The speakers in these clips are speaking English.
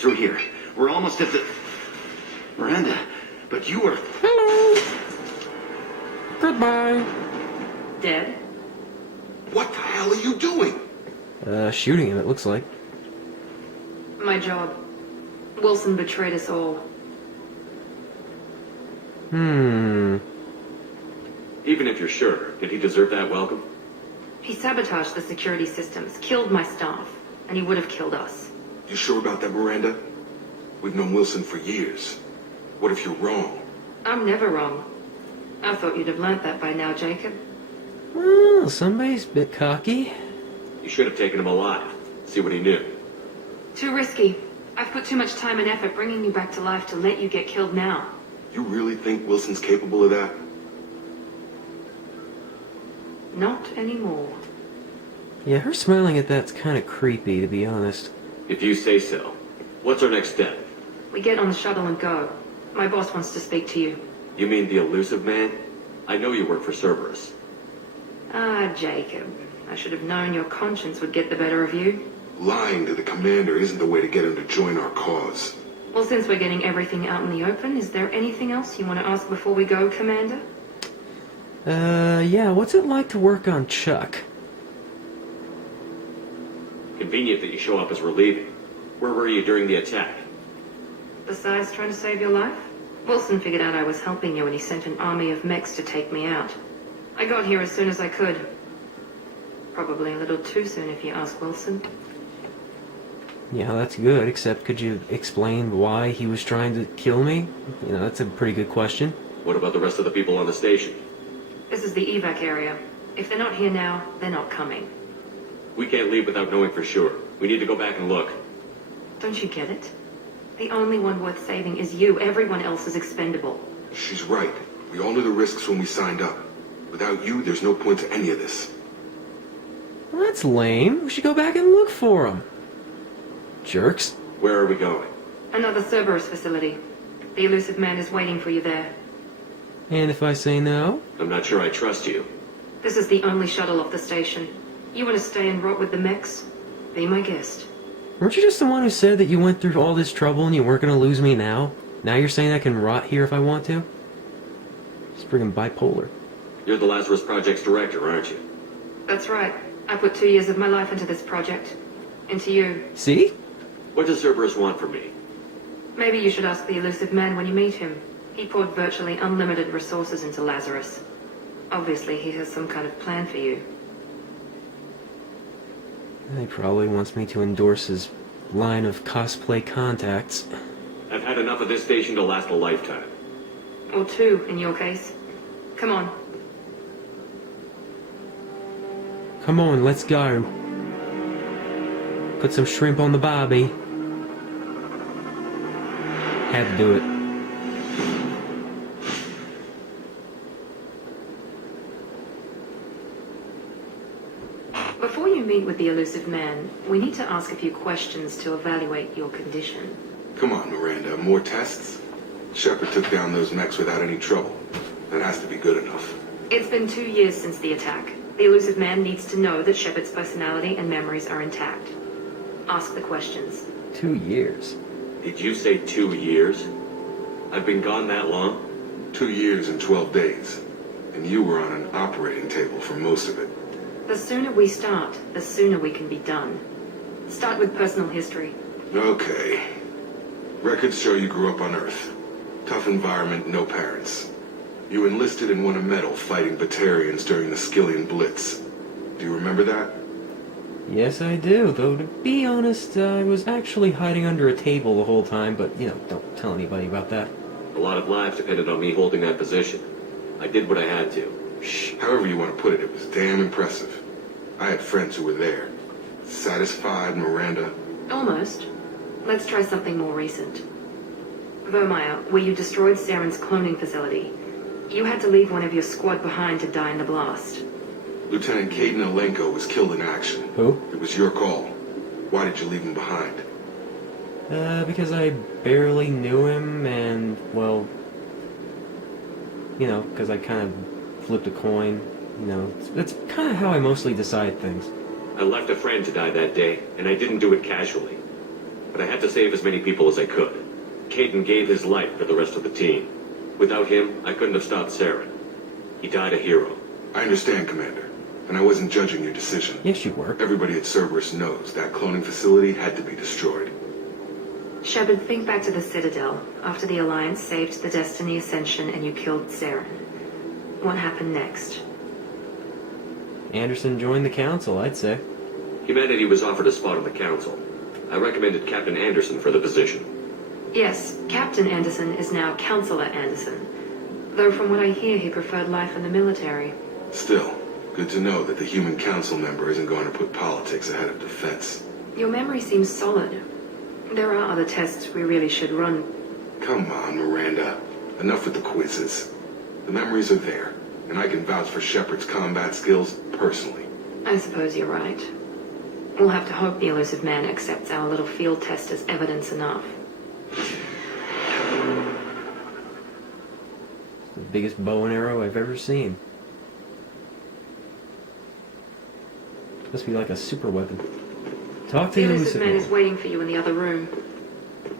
Through here. We're almost at the... Miranda, but you were... Hello. Goodbye. Dead? What the hell are you doing? Shooting him, it looks like. My job. Wilson betrayed us all. Even if you're sure, did he deserve that welcome? He sabotaged the security systems, killed my staff, and he would have killed us. You sure about that, Miranda? We've known Wilson for years. What if you're wrong? I'm never wrong. I thought you'd have learnt that by now, Jacob. Well, somebody's a bit cocky. You should have taken him alive. See what he knew. Too risky. I've put too much time and effort bringing you back to life to let you get killed now. You really think Wilson's capable of that? Not anymore. Yeah, her smiling at that's kind of creepy, to be honest. If you say so. What's our next step? We get on the shuttle and go. My boss wants to speak to you. You mean the elusive man? I know you work for Cerberus. Ah, Jacob. I should have known your conscience would get the better of you. Lying to the commander isn't the way to get him to join our cause. Well, since we're getting everything out in the open, is there anything else you want to ask before we go, Commander? Yeah, what's it like to work on Chuck? Convenient that you show up as we're leaving. Where were you during the attack? Besides trying to save your life? Wilson figured out I was helping you and he sent an army of mechs to take me out. I got here as soon as I could. Probably a little too soon if you ask Wilson. Yeah, that's good, except could you explain why he was trying to kill me? You know, that's a pretty good question. What about the rest of the people on the station? This is the evac area. If they're not here now, they're not coming. We can't leave without knowing for sure. We need to go back and look. Don't you get it? The only one worth saving is you. Everyone else is expendable. She's right. We all knew the risks when we signed up. Without you, there's no point to any of this. Well, that's lame. We should go back and look for him. Jerks. Where are we going? Another Cerberus facility. The elusive man is waiting for you there. And if I say no? I'm not sure I trust you. This is the only shuttle off the station. You want to stay and rot with the mechs? Be my guest. Weren't you just the one who said that you went through all this trouble and you weren't going to lose me now? Now you're saying I can rot here if I want to? It's friggin' bipolar. You're the Lazarus Project's director, aren't you? That's right. I put 2 years of my life into this project. Into you. See? What does Cerberus want from me? Maybe you should ask the elusive man when you meet him. He poured virtually unlimited resources into Lazarus. Obviously, he has some kind of plan for you. He probably wants me to endorse his line of cosplay contacts. I've had enough of this station to last a lifetime. Or 2, in your case. Come on. Come on, let's go. Put some shrimp on the barbie. Had to do it. Before you meet with the elusive man, we need to ask a few questions to evaluate your condition. Come on, Miranda. More tests? Shepard took down those mechs without any trouble. That has to be good enough. It's been 2 years since the attack. The elusive man needs to know that Shepard's personality and memories are intact. Ask the questions. 2 years. Did you say 2 years? I've been gone that long? 2 years and 12 days. And you were on an operating table for most of it. The sooner we start, the sooner we can be done. Start with personal history. Okay. Records show you grew up on Earth. Tough environment, no parents. You enlisted and won a medal fighting Batarians during the Skillian Blitz. Do you remember that? Yes, I do. Though, to be honest, I was actually hiding under a table the whole time, but, you know, don't tell anybody about that. A lot of lives depended on me holding that position. I did what I had to. Shh. However you want to put it, it was damn impressive. I had friends who were there. Satisfied, Miranda? Almost. Let's try something more recent. Vermeer, where you destroyed Saren's cloning facility. You had to leave one of your squad behind to die in the blast. Lieutenant Caden Alenko was killed in action. Who? It was your call. Why did you leave him behind? Because I barely knew him, and, well, you know, because I kind of flipped a coin. You know, that's kind of how I mostly decide things. I left a friend to die that day, and I didn't do it casually. but I had to save as many people as I could. Caden gave his life for the rest of the team. Without him, I couldn't have stopped Saren. He died a hero. I understand, Commander. And I wasn't judging your decision. Yes, you were. Everybody at Cerberus knows that cloning facility had to be destroyed. Shepard, think back to the Citadel, after the Alliance saved the Destiny Ascension and you killed Saren. What happened next? Anderson joined the council, I'd say. Humanity was offered a spot on the council. I recommended Captain Anderson for the position. Yes, Captain Anderson is now Counselor Anderson. Though from what I hear, he preferred life in the military. Still, good to know that the human council member isn't going to put politics ahead of defense. Your memory seems solid. There are other tests we really should run. Come on, Miranda. Enough with the quizzes. The memories are there, and I can vouch for Shepard's combat skills personally. I suppose you're right. We'll have to hope the elusive man accepts our little field test as evidence enough. The biggest bow and arrow I've ever seen. Must be like a super weapon. Talk to The the elusive man is elusive. waiting for you in the other room.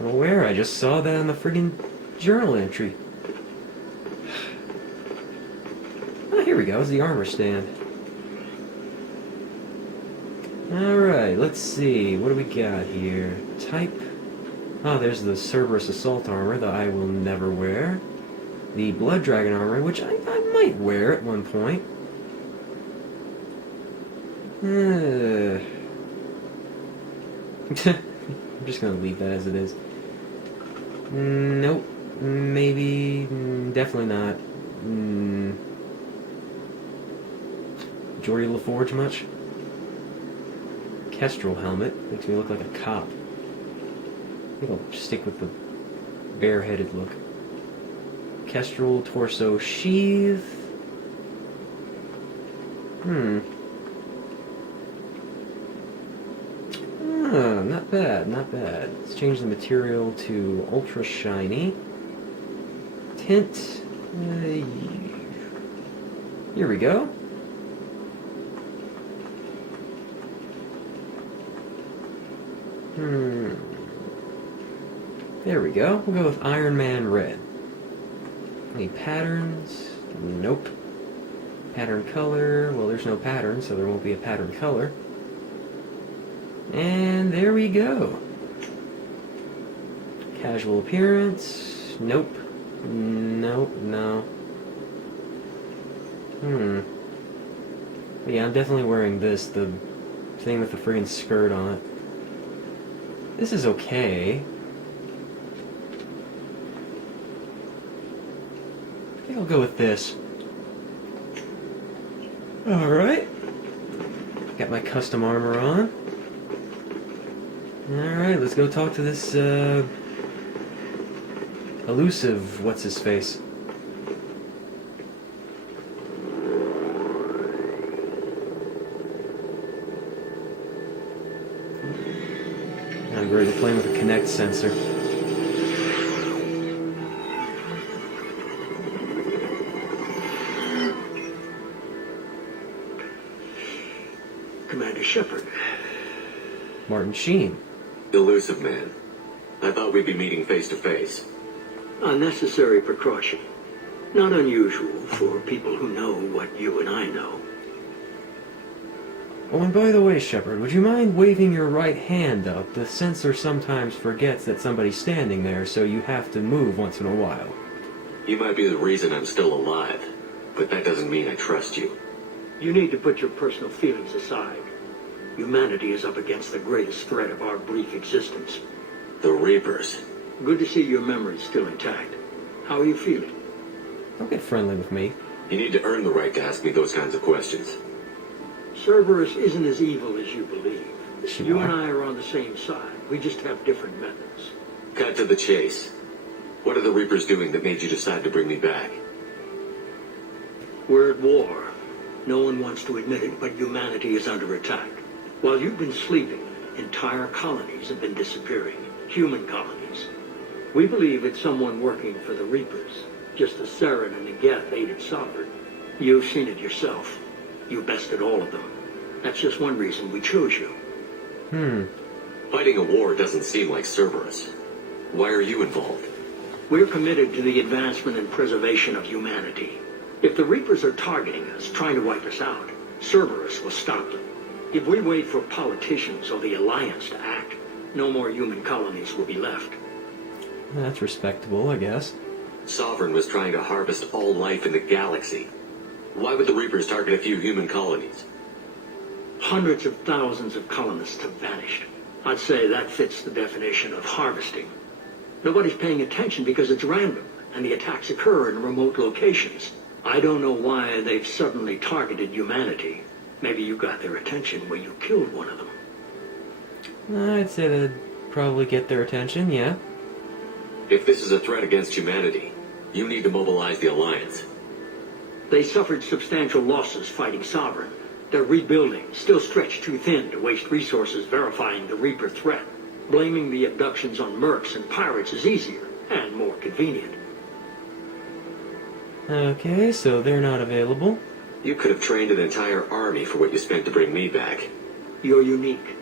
Well, where? I just saw that on the friggin' journal entry. Oh, here we go. It's the armor stand. Alright, let's see. What do we got here? Type. Oh, there's the Cerberus assault armor that I will never wear. The Blood Dragon armor, which I might wear at one point. I'm just gonna leave that as it is. Nope. Maybe. Definitely not. Geordie LaForge much? Kestrel helmet. Makes me look like a cop. I think I'll stick with the bareheaded look. Kestrel torso sheath. Not bad, not bad. Let's change the material to ultra shiny. Tint. Here we go. There we go. We'll go with Iron Man Red. Any patterns? Nope. Pattern color. Well, there's no pattern, so there won't be a pattern color. And there we go. Casual appearance. Nope. Nope, no. But yeah, I'm definitely wearing this, the thing with the friggin' skirt on it. This is okay. I think I'll go with this. Alright. Got my custom armor on. Alright, let's go talk to this, elusive what's-his-face. I'm great at playing with a Kinect sensor. Commander Shepard. Martin Sheen. Elusive man. I thought we'd be meeting face to face. A necessary precaution. Not unusual for people who know what you and I know. Oh, and by the way, Shepard, would you mind waving your right hand up? The sensor sometimes forgets that somebody's standing there, so you have to move once in a while. You might be the reason I'm still alive, but that doesn't mean I trust you. You need to put your personal feelings aside. Humanity is up against the greatest threat of our brief existence. The Reapers. Good to see your memory's still intact. How are you feeling? Don't get friendly with me. You need to earn the right to ask me those kinds of questions. Cerberus isn't as evil as you believe. Yes, You are. and I are on the same side. We just have different methods. Cut to the chase. What are the Reapers doing that made you decide to bring me back? We're at war. No one wants to admit it, but humanity is under attack. While you've been sleeping, entire colonies have been disappearing. Human colonies. We believe it's someone working for the Reapers, just as Saren and the Geth aided Sovereign. You've seen it yourself. You bested all of them. That's just one reason we chose you. Fighting a war doesn't seem like Cerberus. Why are you involved? We're committed to the advancement and preservation of humanity. If the Reapers are targeting us, trying to wipe us out, Cerberus will stop them. If we wait for politicians or the Alliance to act, no more human colonies will be left. That's respectable, I guess. Sovereign was trying to harvest all life in the galaxy. Why would the Reapers target a few human colonies? Hundreds of thousands of colonists have vanished. I'd say that fits the definition of harvesting. Nobody's paying attention because it's random, and the attacks occur in remote locations. I don't know why they've suddenly targeted humanity. Maybe you got their attention when you killed one of them. I'd say that'd probably get their attention, yeah. If this is a threat against humanity, you need to mobilize the Alliance. They suffered substantial losses fighting Sovereign. They're rebuilding, still stretched too thin to waste resources verifying the Reaper threat. Blaming the abductions on mercs and pirates is easier and more convenient. Okay, so they're not available. You could have trained an entire army for what you spent to bring me back. You're unique,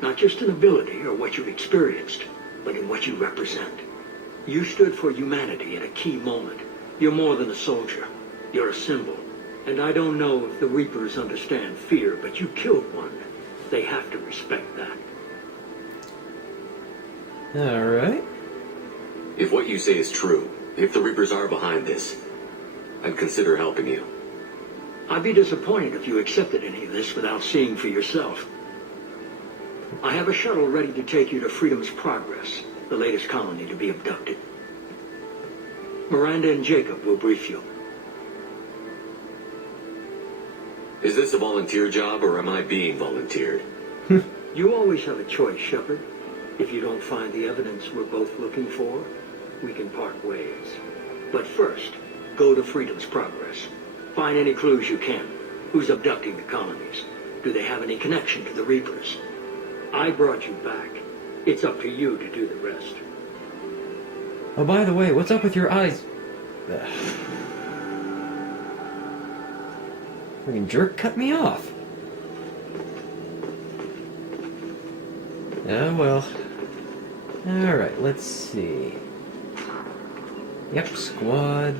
not just in ability or what you've experienced, but in what you represent. You stood for humanity at a key moment. You're more than a soldier. You're a symbol. And I don't know if the Reapers understand fear, but you killed one. They have to respect that. Alright. If what you say is true, if the Reapers are behind this, I'd consider helping you. I'd be disappointed if you accepted any of this without seeing for yourself. I have a shuttle ready to take you to Freedom's Progress, the latest colony to be abducted. Miranda and Jacob will brief you. Is this a volunteer job, or am I being volunteered? You always have a choice, Shepard. If you don't find the evidence we're both looking for, we can part ways. But first, go to Freedom's Progress. Find any clues you can. Who's abducting the colonies? Do they have any connection to the Reapers? I brought you back. It's up to you to do the rest. Oh, by the way, what's up with your eyes? Freaking jerk cut me off. Oh well. Alright, let's see. Yep, squad.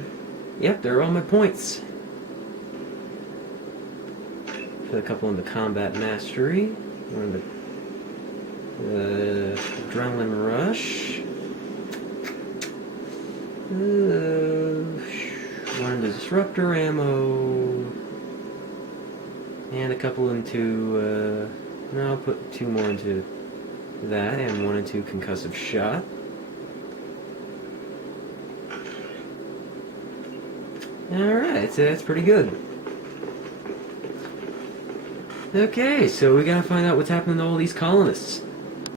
Yep, they're all my points. Put a couple into combat mastery. One into adrenaline rush. One into disruptor ammo. And a couple into, no, I'll put 2 more into that, and 1 into concussive shot. Alright, so that's pretty good. Okay, so we gotta find out what's happening to all these colonists.